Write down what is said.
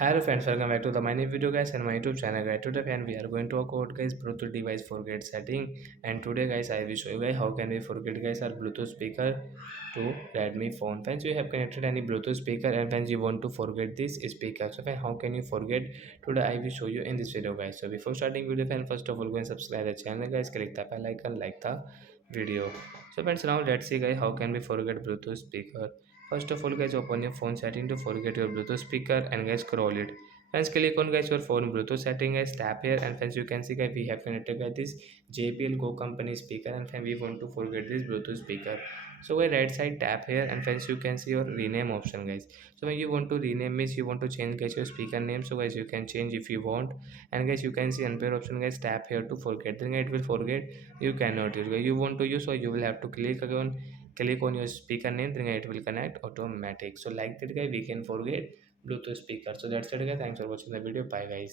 Hello friends, welcome back to the my new video guys and my YouTube channel guys. Today friend we are going to talk about guys Bluetooth device forget setting, and today guys I will show you guys how can we forget guys our Bluetooth speaker to Redmi phone. Friends, you have connected any Bluetooth speaker and friends you want to forget this speaker. So friend, how can you forget? Today I will show you in this video guys. So before starting video friend, first of all go and subscribe the channel guys, click the bell icon, like the video. So friends, now let's see guys how can we forget Bluetooth speaker. First of all guys, open your phone setting to forget your Bluetooth speaker and guys scroll it. Friends, click on guys your phone Bluetooth setting guys, tap here, and friends you can see guys we have connected guys this JBL Go company speaker, and friends we want to forget this Bluetooth speaker. So guys right side tap here, and friends you can see your rename option guys. So when you want to rename means you want to change guys your speaker name, so guys you can change if you want. And guys you can see unpair option guys, tap here to forget, then it will forget, you cannot use guys. You want to use, so you will have to click on your speaker name, then it will connect automatic. So like that guy we can forget Bluetooth speaker. So that's it guys, thanks for watching the video, bye guys.